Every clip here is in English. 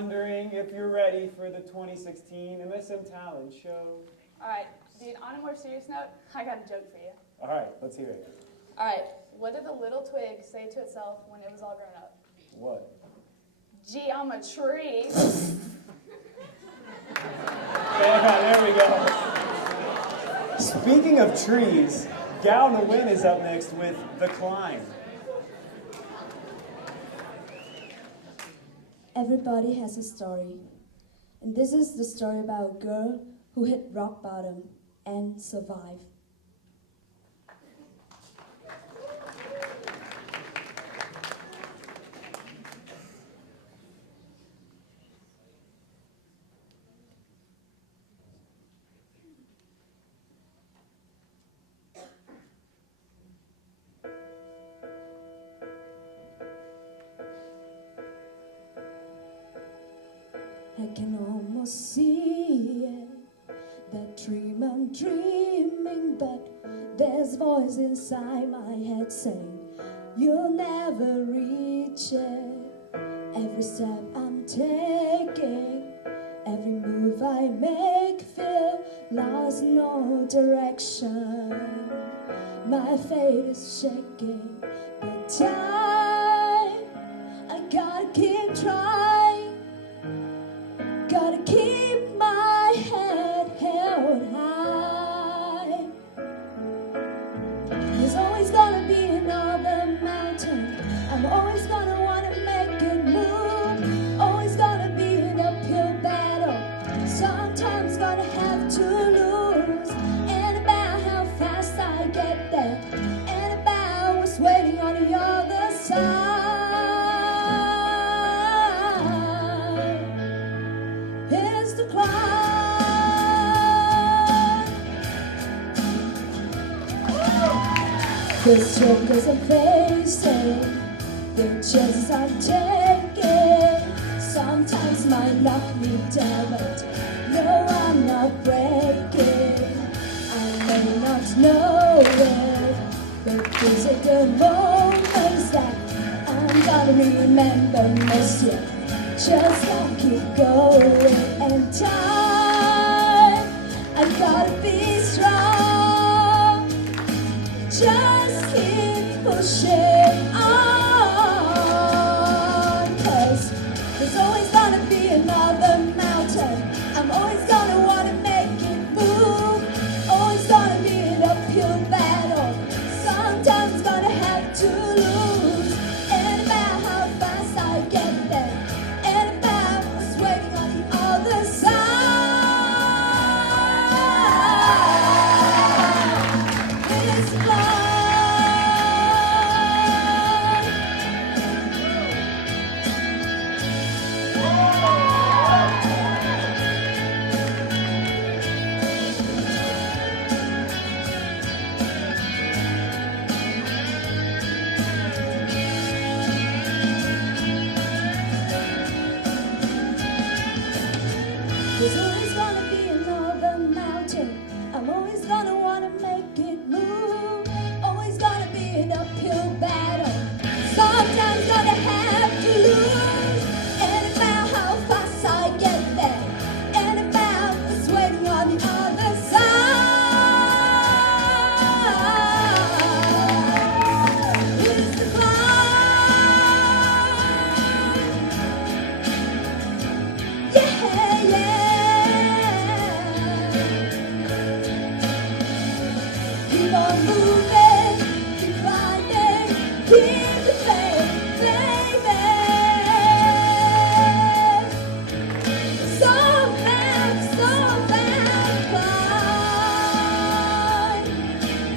wondering if you're ready for the 2016 MSM Talent Show. All right, dude, on a more serious note, I got a joke for you. All right, let's hear it. All right, what did the little twig say to itself when it was all grown up? What? Gee, I'm a tree. Yeah, there we go. Speaking of trees, Gal Nguyen is up next with The Climb. Everybody has a story, and this is the story about a girl who hit rock bottom and survived. I can almost see it, that dream I'm dreaming, but there's a voice inside my head saying, you'll never reach it. Every step I'm taking, every move I make, feel lost, no direction. My fate is shaking, but time, I gotta keep trying. Gotta keep my head held high. There's always gonna be another mountain. I'm always gonna wanna make it move. Always gonna be an uphill battle. Sometimes gonna have to lose. And about how fast I get there. And about what's waiting on the other side. The climb. The struggles I'm facing, the chances I'm taking, sometimes might knock me down, but no, I'm not breaking. I may not know it, but these are the moments that I'm gonna remember most yet. Just gotta keep going, and time, I gotta be strong. Just keep pushing on, 'cause there's always gonna be another mountain. I'm always gonna wanna make it move. Always gonna be an uphill battle. Sometimes gonna have to lose. And about how fast I get there. There's always gonna be another mountain. I'm always gonna wanna make it move. Always gonna be an uphill battle. Sometimes gonna have to lose. And about how fast I get there. And about what's waiting on the other side. It's the climb. Yeah, yeah. Keep on moving, keep climbing, keep the faith, baby. So fast, climb.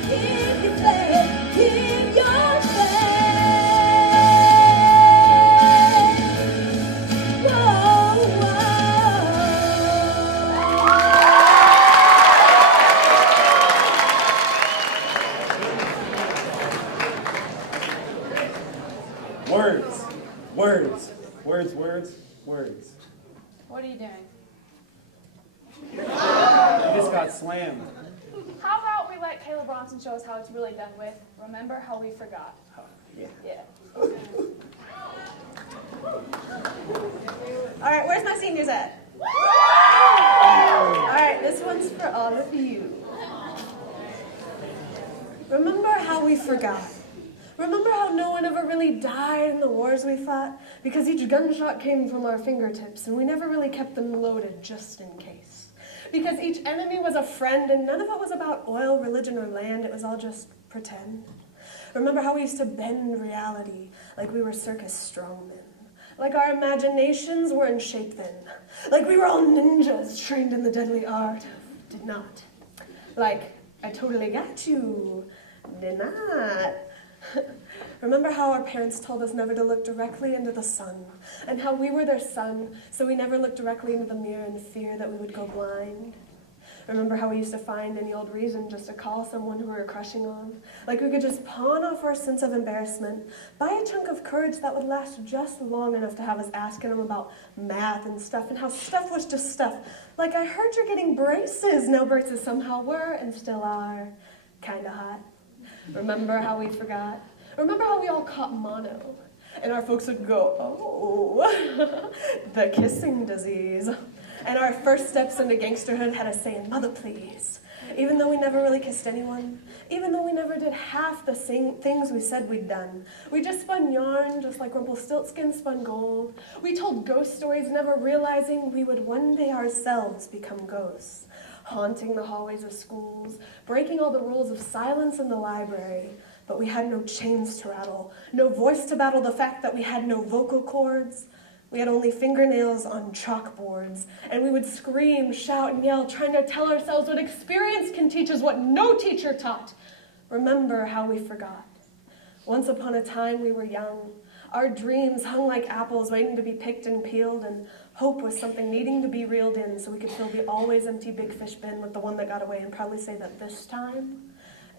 Keep your faith, keep your faith. Whoa, whoa. Words, words, words, words, words. What are you doing? You just got slammed. How about we let Caleb Bronson show us how it's really done with? Remember how we forgot? Yeah. Yeah. All right, where's my seniors at? All right, this one's for all of you. Remember how we forgot? Remember how no one ever really died in the wars we fought? Because each gunshot came from our fingertips, and we never really kept them loaded just in case. Because each enemy was a friend, and none of it was about oil, religion, or land. It was all just pretend. Remember how we used to bend reality like we were circus strongmen. Like our imaginations were in shape then. Like we were all ninjas trained in the deadly art of did not. Like, I totally got you. Did not. Remember how our parents told us never to look directly into the sun, and how we were their son, so we never looked directly into the mirror in fear that we would go blind? Remember how we used to find any old reason just to call someone who we were crushing on? Like we could just pawn off our sense of embarrassment, buy a chunk of courage that would last just long enough to have us asking them about math and stuff, and how stuff was just stuff. Like, I heard you're getting braces. Now braces somehow were, and still are, kinda hot. Remember how we forgot? Remember how we all caught mono? And our folks would go, oh, the kissing disease. And our first steps into gangsterhood had us saying, mother please. Even though we never really kissed anyone. Even though we never did half the things we said we'd done. We just spun yarn just like Rumpelstiltskin spun gold. We told ghost stories never realizing we would one day ourselves become ghosts. Haunting the hallways of schools, breaking all the rules of silence in the library. But we had no chains to rattle, no voice to battle the fact that we had no vocal cords. We had only fingernails on chalkboards, and we would scream, shout, and yell, trying to tell ourselves what experience can teach us what no teacher taught. Remember how we forgot. Once upon a time we were young. Our dreams hung like apples waiting to be picked and peeled, and hope was something needing to be reeled in so we could fill the always empty big fish bin with the one that got away and proudly say that this time,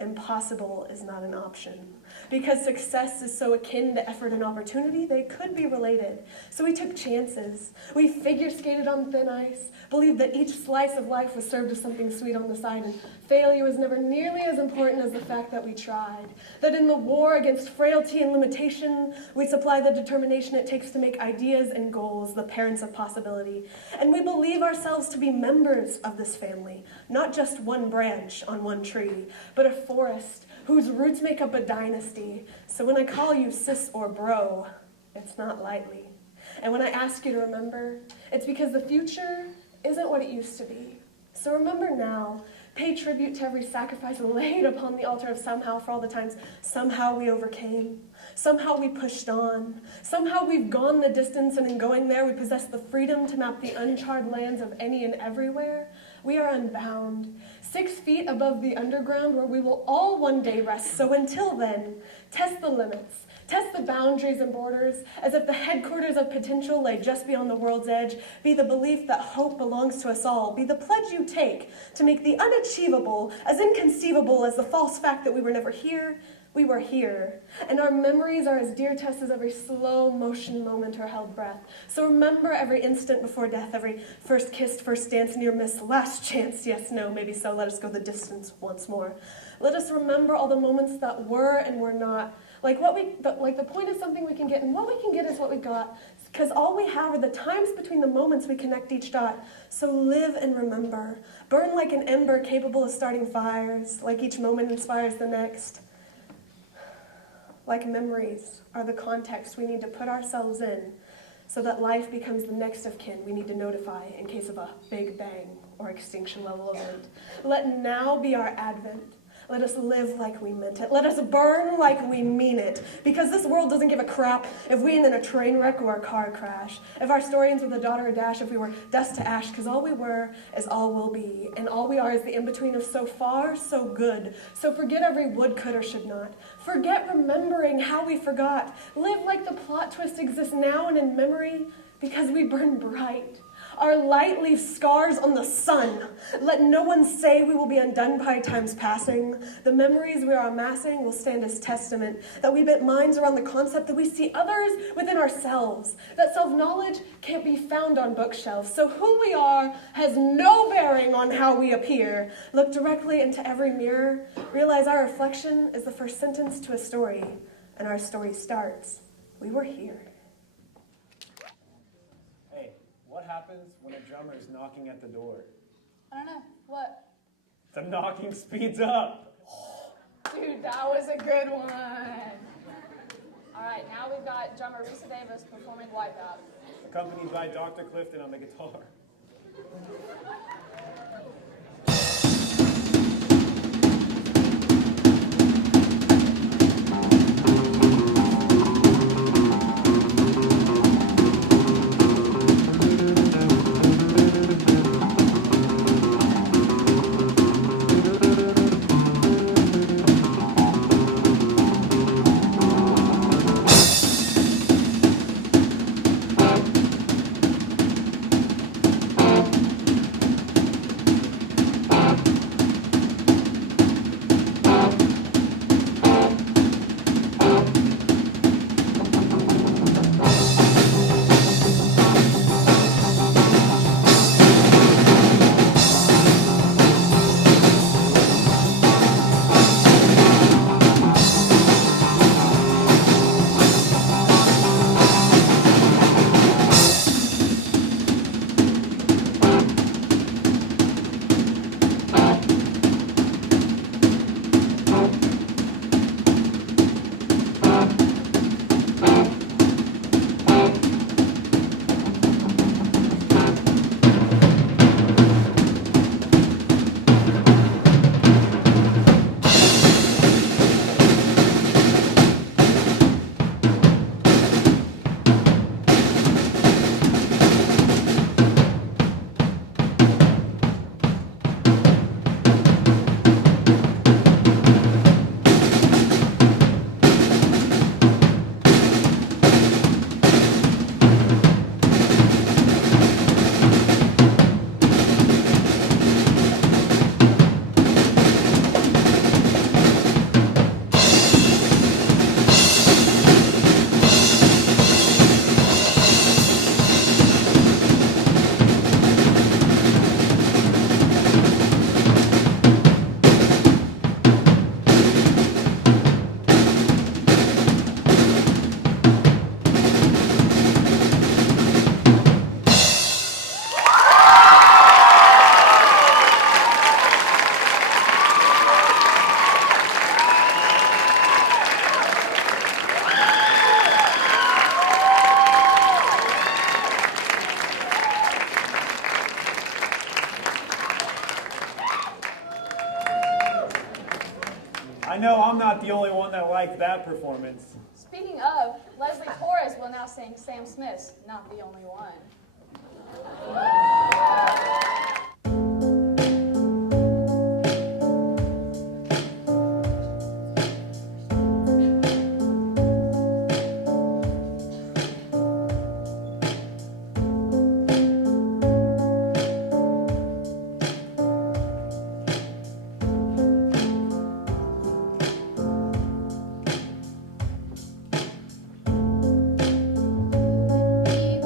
impossible is not an option. Because success is so akin to effort and opportunity, they could be related. So we took chances. We figure skated on thin ice, believed that each slice of life was served with something sweet on the side, and failure was never nearly as important as the fact that we tried. That in the war against frailty and limitation, we supply the determination it takes to make ideas and goals the parents of possibility. And we believe ourselves to be members of this family, not just one branch on one tree, but a forest whose roots make up a dynasty. So when I call you sis or bro, it's not lightly. And when I ask you to remember, it's because the future isn't what it used to be. So remember now, pay tribute to every sacrifice laid upon the altar of somehow for all the times somehow we overcame, somehow we pushed on, somehow we've gone the distance, and in going there we possess the freedom to map the uncharted lands of any and everywhere. We are unbound, 6 feet above the underground where we will all one day rest. So until then, test the limits, test the boundaries and borders, as if the headquarters of potential lay just beyond the world's edge. Be the belief that hope belongs to us all. Be the pledge you take to make the unachievable as inconceivable as the false fact that we were never here. We were here, and our memories are as dear to us as every slow motion moment or held breath. So remember every instant before death, every first kiss, first dance, near miss, last chance, yes, no, maybe so, let us go the distance once more. Let us remember all the moments that were and were not. The point is something we can get, and what we can get is what we got, because all we have are the times between the moments we connect each dot. So live and remember. Burn like an ember capable of starting fires, like each moment inspires the next. Like memories are the context we need to put ourselves in so that life becomes the next of kin we need to notify in case of a big bang or extinction level event. Let now be our advent. Let us live like we meant it. Let us burn like we mean it. Because this world doesn't give a crap if we end in a train wreck or a car crash. If our story ends with a dot or a dash, if we were dust to ash. Because all we were is all we'll be. And all we are is the in-between of so far, so good. So forget every would, could, or should not. Forget remembering how we forgot. Live like the plot twist exists now and in memory. Because we burn bright. Our light leaves scars on the sun. Let no one say we will be undone by time's passing. The memories we are amassing will stand as testament that we bent minds around the concept that we see others within ourselves, that self-knowledge can't be found on bookshelves. So who we are has no bearing on how we appear. Look directly into every mirror. Realize our reflection is the first sentence to a story, and our story starts. We were here. Hey, happens when a drummer is knocking at the door? I don't know. What? The knocking speeds up. Dude, that was a good one. All right, now we've got drummer Risa Davis performing Wipeout. Accompanied by Dr. Clifton on the guitar. I know I'm not the only one that liked that performance. Speaking of, Leslie Torres will now sing Sam Smith's Not the Only One.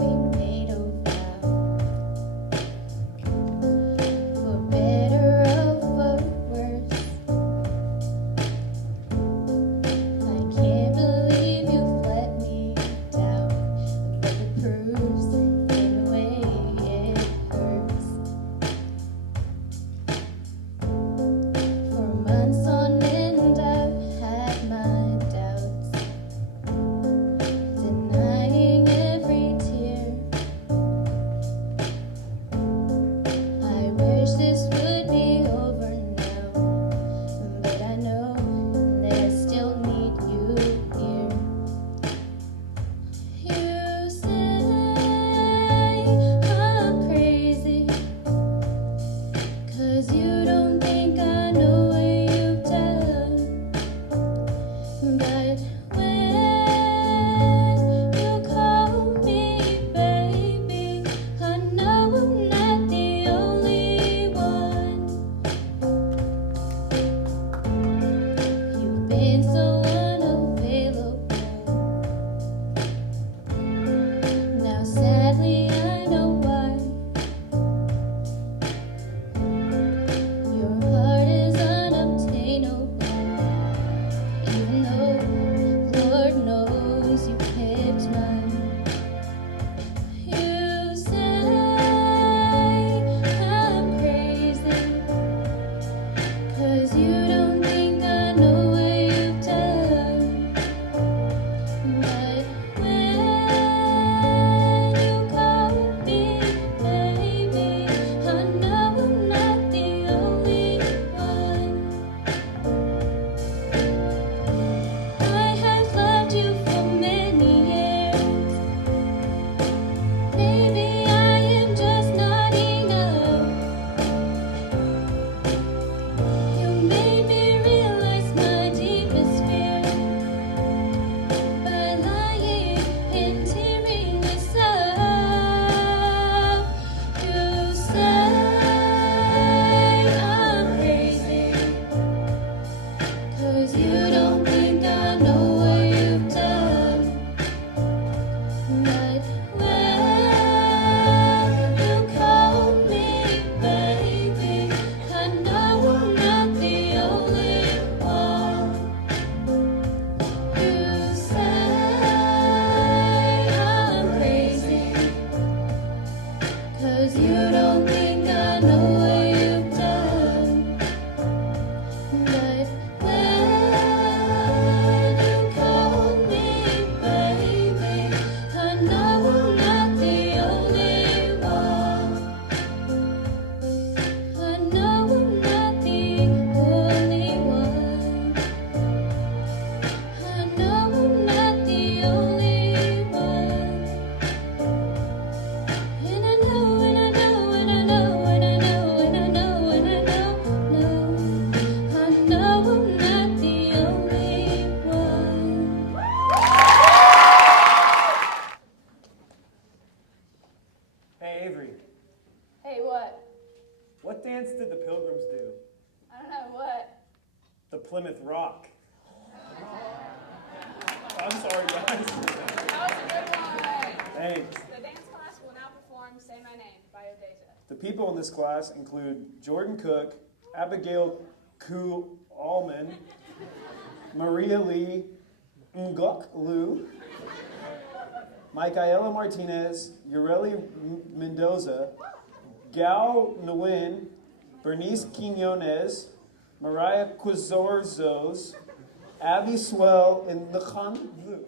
We made a vow What dance did the Pilgrims do? I don't know what. The Plymouth Rock. I'm sorry, guys. That was a good one. Thanks. The dance class will now perform Say My Name by Odeja. The people in this class include Jordan Cook, Abigail Ku Allman, Maria Lee Ngok Lu, Micaela Martinez, Ureli Mendoza, Gao Nguyen, Bernice Quinones, Mariah Quizorzos, Abby Swell, and Nakhan Vu.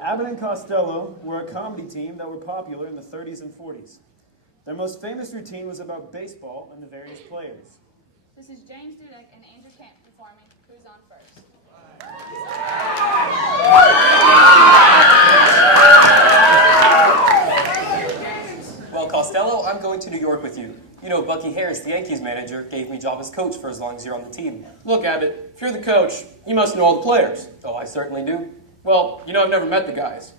Abbott and Costello were a comedy team that were popular in the 30s and 40s. Their most famous routine was about baseball and the various players. This is James Dudek and Andrew Camp performing Who's On First. Well, Costello, I'm going to New York with you. You know, Bucky Harris, the Yankees manager, gave me job as coach for as long as you're on the team. Look, Abbott, if you're the coach, you must know all the players. Oh, I certainly do. Well, you know I've never met the guys.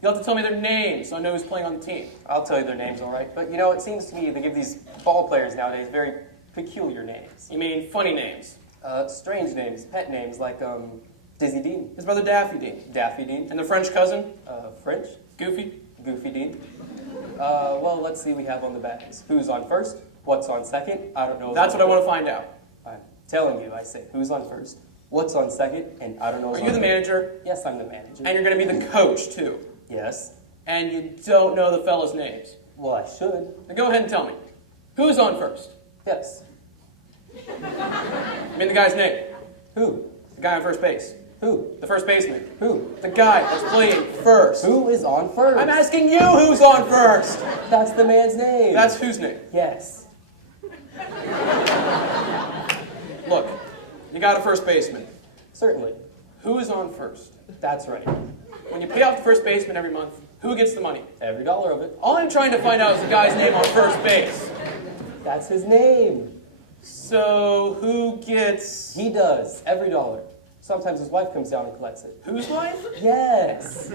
You'll have to tell me their names so I know who's playing on the team. I'll tell you their names, all right. But, you know, it seems to me they give these ball players nowadays very peculiar names. You mean funny names? Strange names, pet names like, Dizzy Dean. His brother Daffy Dean. Daffy Dean. And the French cousin? French? Goofy? Goofy Dean. Well, let's see what we have on the bags. Who's on first? What's on second? I don't know. That's what I want to find out. I'm telling you, I say, who's on first? What's on second? And I don't know. Are you the manager? Yes, I'm the manager. And you're going to be the coach, too. Yes. And you don't know the fellas' names. Well, I should. Now go ahead and tell me. Who's on first? Yes. I mean the guy's name. Who? The guy on first base. Who? The first baseman. Who? The guy that's playing first. Who is on first? I'm asking you who's on first. That's the man's name. That's whose name? Yes. Look, you got a first baseman. Certainly. Who is on first? That's right. When you pay off the first baseman every month, who gets the money? Every dollar of it. All I'm trying to find out is the guy's name on first base. That's his name. So who gets... He does. Every dollar. Sometimes his wife comes down and collects it. Whose wife? Yes.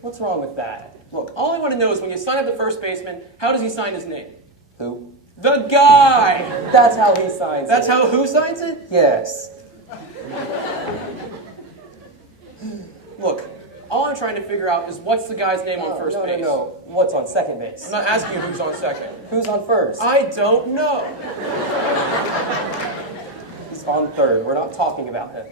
What's wrong with that? Look, all I want to know is when you sign up the first baseman, how does he sign his name? Who? The guy! That's how he signs That's it. how who signs it? Yes. Look, all I'm trying to figure out is what's the guy's name on first base. No. What's on second base? I'm not asking you who's on second. Who's on first? I don't know. He's on third. We're not talking about him.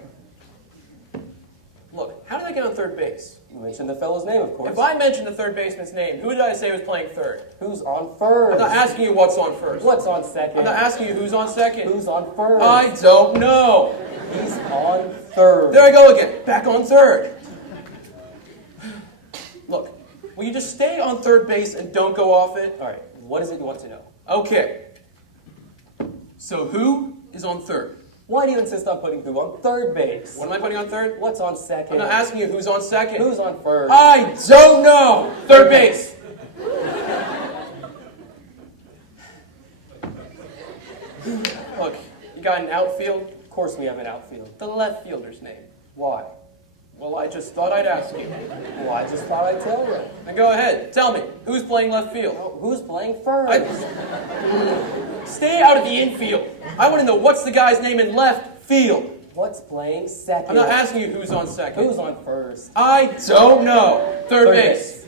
Look, how did I get on third base? You mentioned the fellow's name, of course. If I mentioned the third baseman's name, who did I say was playing third? Who's on first? I'm not asking you what's on first. What's on second? I'm not asking you who's on second. Who's on first? I don't know. He's on third. There I go again. Back on third. Look, will you just stay on third base and don't go off it? All right, what is it you want to know? Okay. So who is on third? Why do you insist on putting who on third base? What am I putting on third? What's on second? I'm not asking you who's on second. Who's on first? I don't know. Third base. Look, you got an outfield? Of course we have an outfield. The left fielder's name. Why? Well, I just thought I'd ask you. Well, I just thought I'd tell you. Then go ahead. Tell me, who's playing left field? Oh, who's playing first? Stay out of the infield. I want to know what's the guy's name in left field. What's playing second? I'm not asking you who's on second. Who's on first? I don't know. Third base.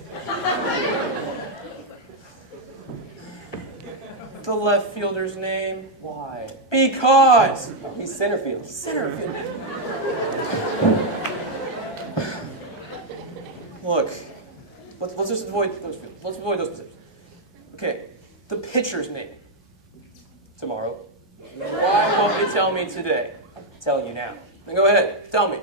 The left fielder's name. Why? Because. Oh, he's center field. Center field. Look, let's just avoid those fields. Let's avoid those positions. Okay, the pitcher's name. Tomorrow. Why won't you tell me today? I'm telling you now. Then go ahead, tell me.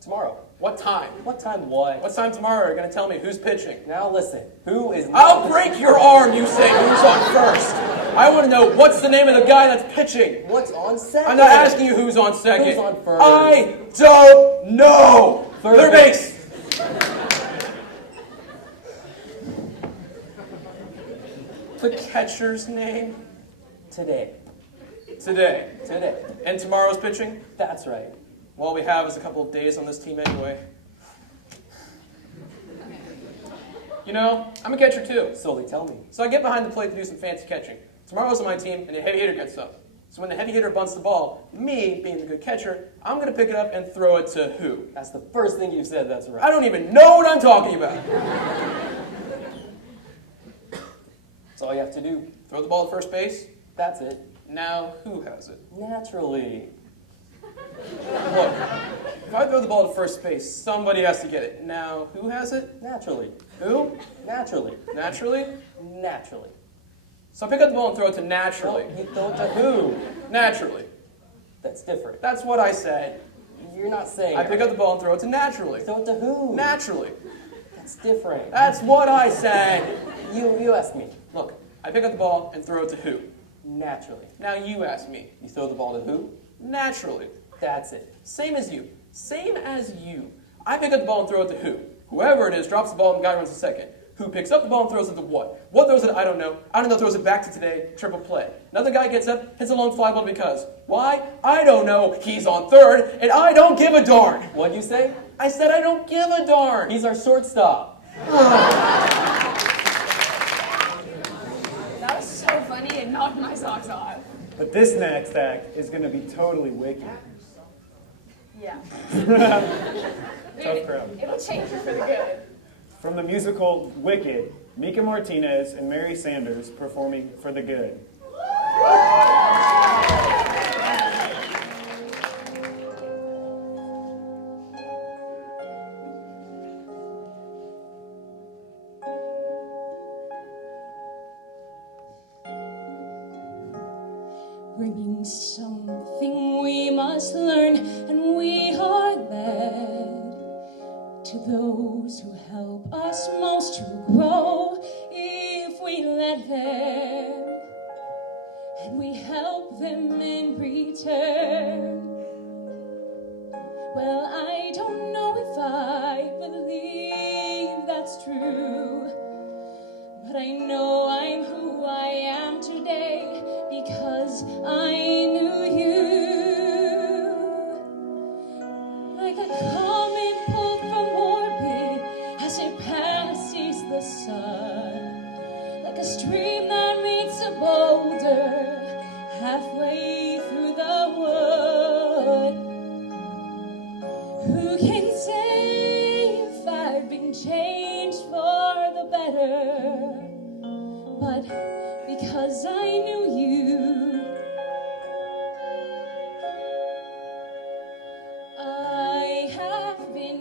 Tomorrow. What time? What time what? What time tomorrow are you going to tell me who's pitching? Now listen, who is... I'll break your arm, you say who's on first. I want to know what's the name of the guy that's pitching. What's on second? I'm not asking you who's on second. Who's on first? I don't know. Third base. The catcher's name? Today. Today. Today. And tomorrow's pitching? That's right. All we have is a couple of days on this team anyway. You know, I'm a catcher too. Slowly tell me. So I get behind the plate to do some fancy catching. Tomorrow's on my team, and the heavy hitter gets up. So when the heavy hitter bunts the ball, me, being the good catcher, I'm going to pick it up and throw it to who? That's the first thing you said, that's right. I don't even know what I'm talking about. That's all you have to do. Throw the ball to first base. That's it. Now, who has it? Naturally. Look, if I throw the ball to first base, somebody has to get it. Now, who has it? Naturally. Who? Naturally. Naturally? Naturally. So I pick up the ball and throw it to naturally. Well, you throw it to who? Naturally. That's different. That's what I said. You're not saying I pick up the ball and throw it to naturally. Throw it to who? Naturally. That's different. That's what I said. You ask me. Look, I pick up the ball and throw it to who? Naturally. Now you ask me. You throw the ball to who? Naturally. That's it. Same as you. Same as you. I pick up the ball and throw it to who? Whoever it is drops the ball and the guy runs a second. Who picks up the ball and throws it to what? What throws it? I don't know. I don't know. Throws it back to today. Triple play. Another guy gets up, hits a long fly ball because. Why? I don't know. He's on third, and I don't give a darn. What'd you say? I said I don't give a darn. He's our shortstop. That was so funny, it knocked my socks off. But this next act is going to be totally wicked. Yeah. Tough crowd. It'll change you for the good. From the musical Wicked, Mika Martinez and Mary Sanders performing For the Good. Bringing something we must learn, and we are led to those who help us most to grow if we let them, and we help them in return. Well, I don't know if I believe that's true, but I know I'm who I am today because I knew you. Like a comet pulled from orbit as it passes the sun, like a stream that meets a boulder halfway through the wood. Who can say if I've been changed for the better? But because I knew you, I have been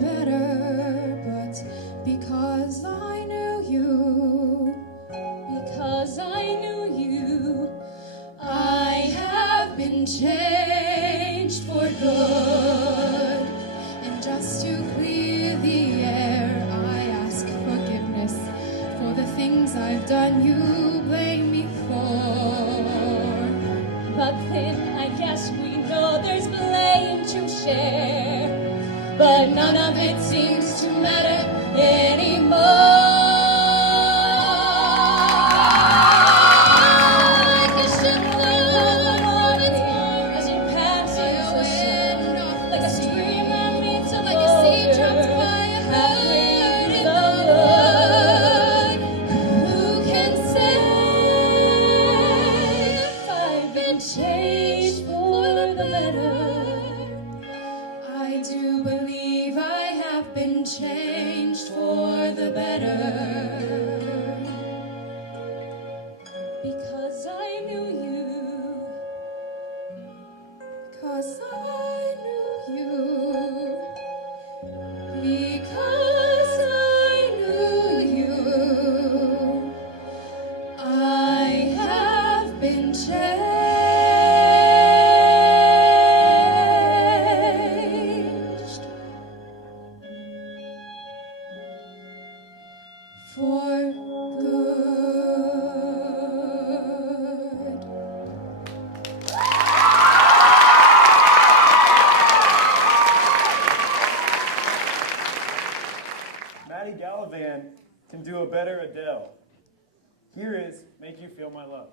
better, but because I knew you, I have been changed for good. And just to clear the air, I ask forgiveness for the things I've done you blame me for. But then I guess we know there's blame to share, but none of it seems to matter anymore. Changed for the better. I do believe I have been changed for the better. Because I knew you. Because I knew you. Because I knew you. I have been changed. For good. Maddie Gallivan can do a better Adele. Here is Make You Feel My Love.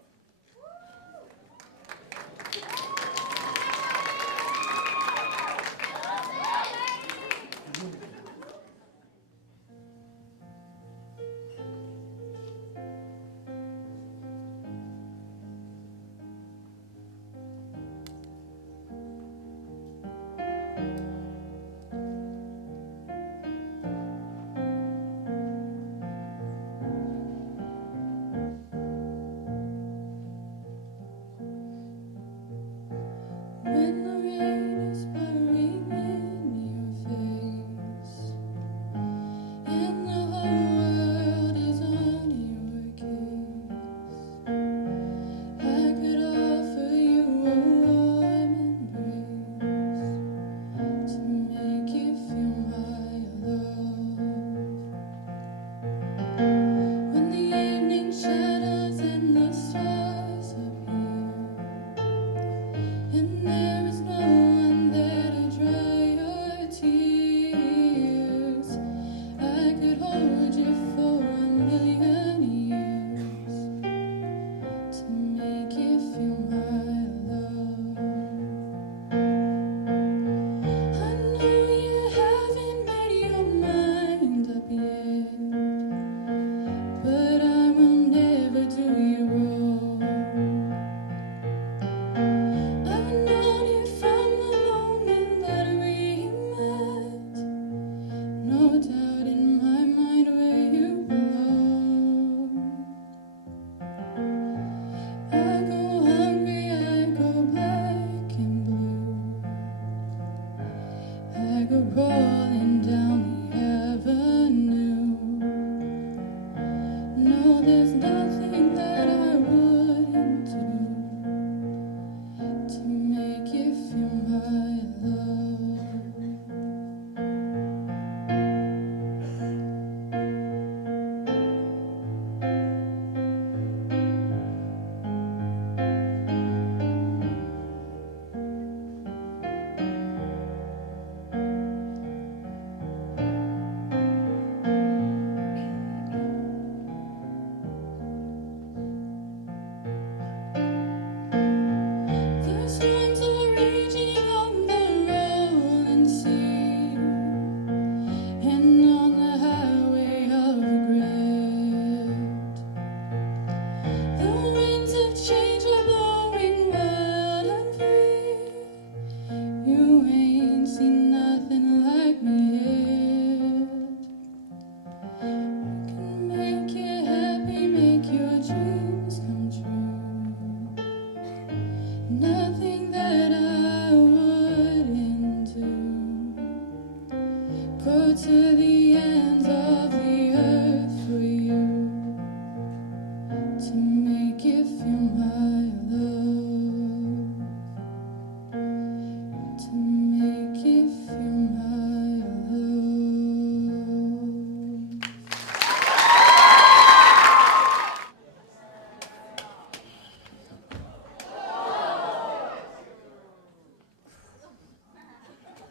When the rain is pouring in your face, and the whole world is on your case, I could offer you a warm embrace to make you feel my love. When the evening shadows and the stars appear, and there is no one there to dry your tears, I could hold you for 1,000,000 years to make you feel my love. I know you haven't made your mind up yet, but I will never do you wrong. I've known you from the moment that we met. No doubt in my mind where you belong. I go hungry, I go black and blue. I go crawling down the avenue. No, there's nothing that I wouldn't do to make you feel my love.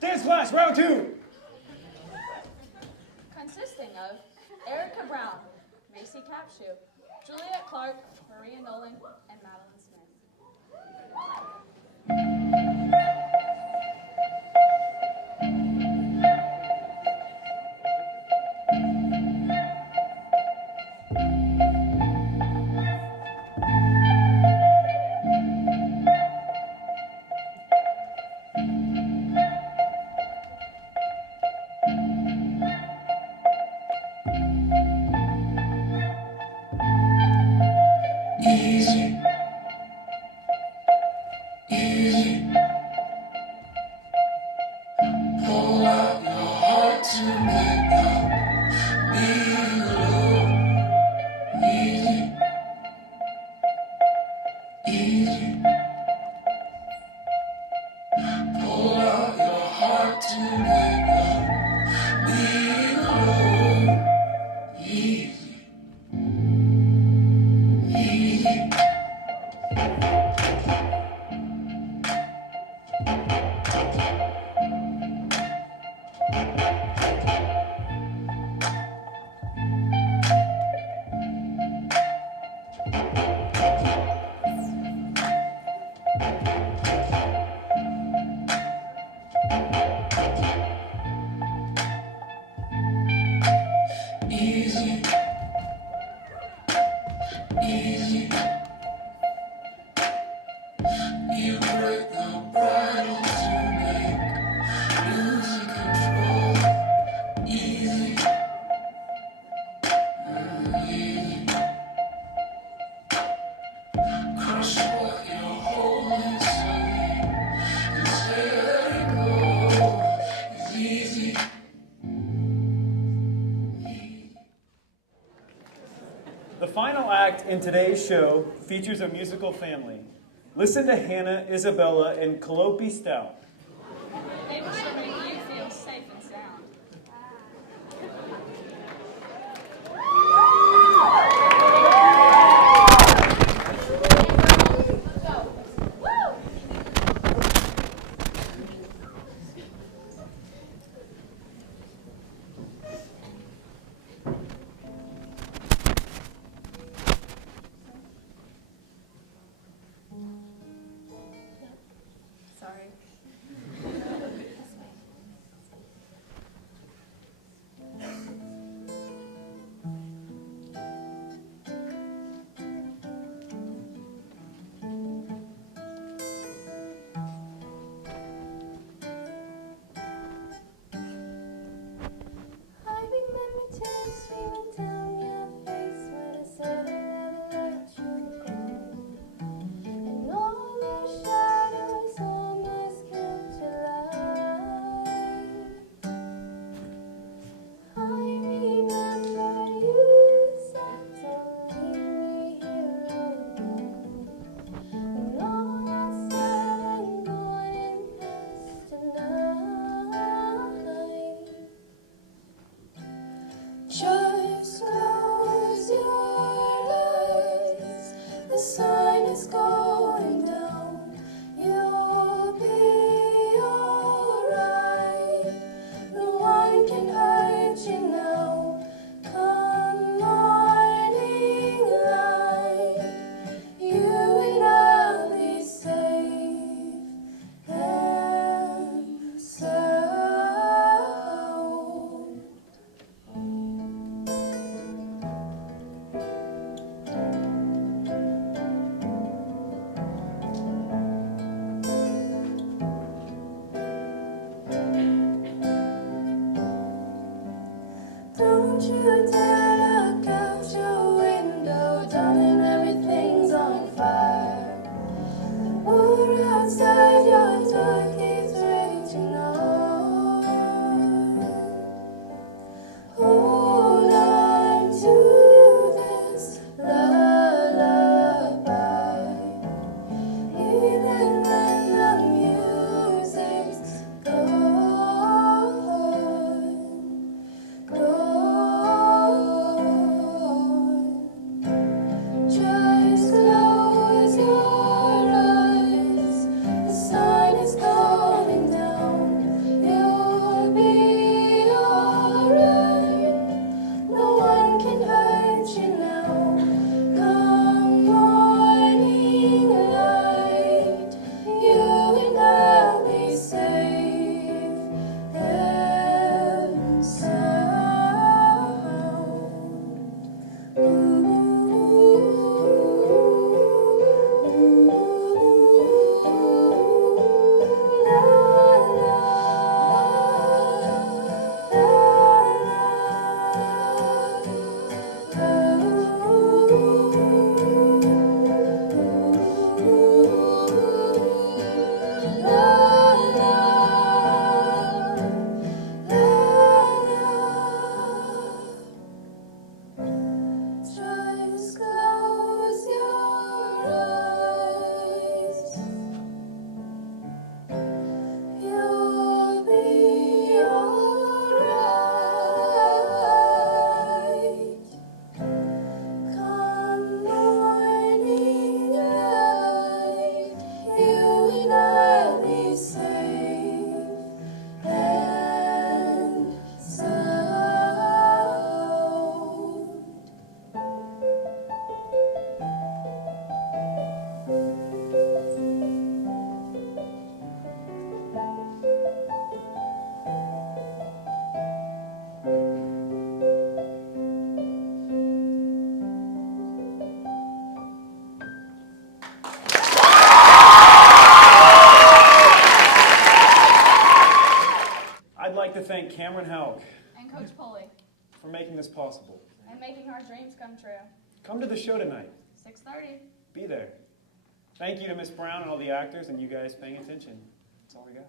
Dance class, round 2. Consisting of Erica Brown, Macy Capshew, Juliet Clark, Maria Nolan, and Madeline Smith. The final act in today's show features a musical family. Listen to Hannah, Isabella, and Calliope Stout. They should make you feel safe and sound. Sorry. Cameron Hauk And Coach Pulley. for making this possible. And making our dreams come true. Come to the show tonight. 6:30. Be there. Thank you to Miss Brown and all the actors and you guys paying attention. That's all we got.